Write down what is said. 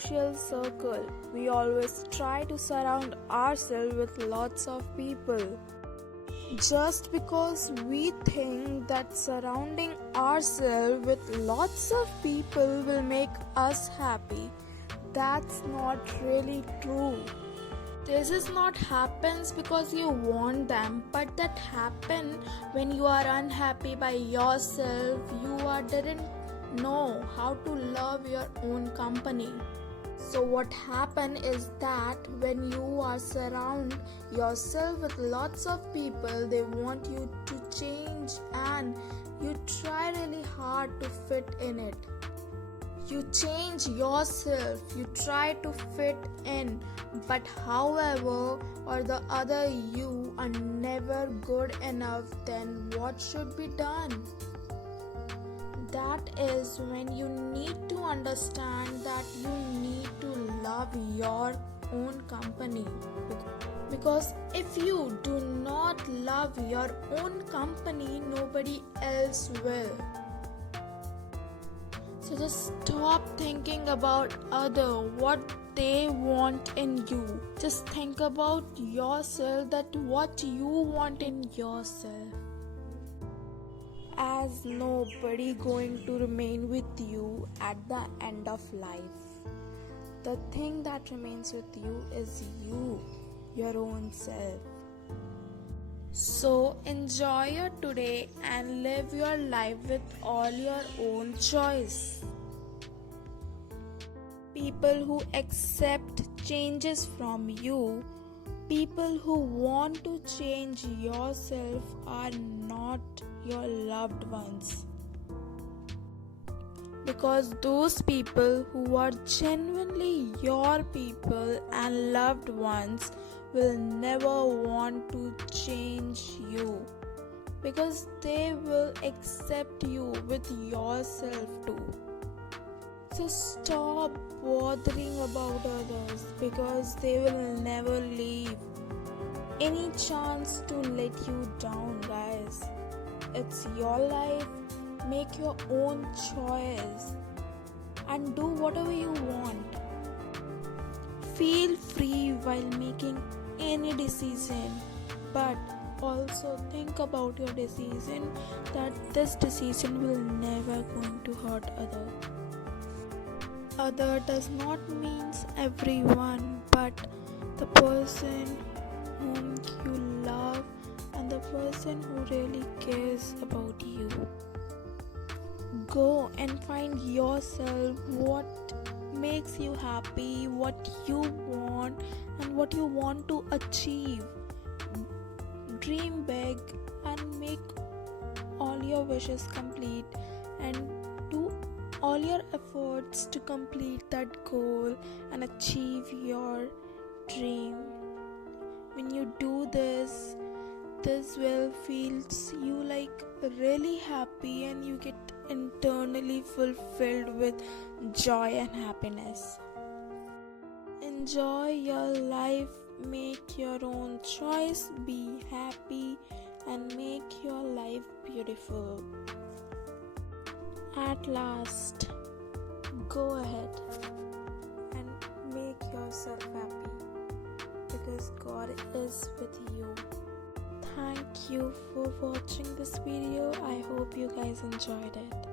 social circle. We always try to surround ourselves with lots of people. Just because we think that surrounding ourselves with lots of people will make us happy, that's not really true. This is not happens because you want them, but that happen when you are unhappy by yourself. You didn't know how to love your own company. So what happen is that when you are surround yourself with lots of people, they want you to change and you try really hard to fit in it. You change yourself, you try to fit in, but however or the other you are never good enough, then what should be done? That is when you need to understand that you need to love your own company. Because if you do not love your own company, nobody else will. So just stop thinking about what they want in you. Just think about yourself, that what you want in yourself. As nobody going to remain with you at the end of life. The thing that remains with you is you, your own self. So enjoy your today and live your life with all your own choice. People who accept changes from you, people who want to change yourself are not your loved ones. Because those people who are genuinely your people and loved ones will never want to change you, because they will accept you with yourself too. So stop bothering about others, because they will never leave any chance to let you down, guys. It's your life. Make your own choice and do whatever you want. Feel free while making any decision, but also think about your decision, that this decision will never going to hurt other. Other does not means everyone, but the person whom you love and the person who really cares about you. Go and find yourself, what makes you happy, what you want and what you want to achieve. Dream big and make all your wishes complete, and do all your efforts to complete that goal and achieve your dream. When you do this will feels you like really happy, and you get internally fulfilled with joy and happiness. Enjoy your life, make your own choice, be happy and make your life beautiful. At last, go ahead and make yourself happy, because God is with you. Thank you for watching this video. I hope you guys enjoyed it.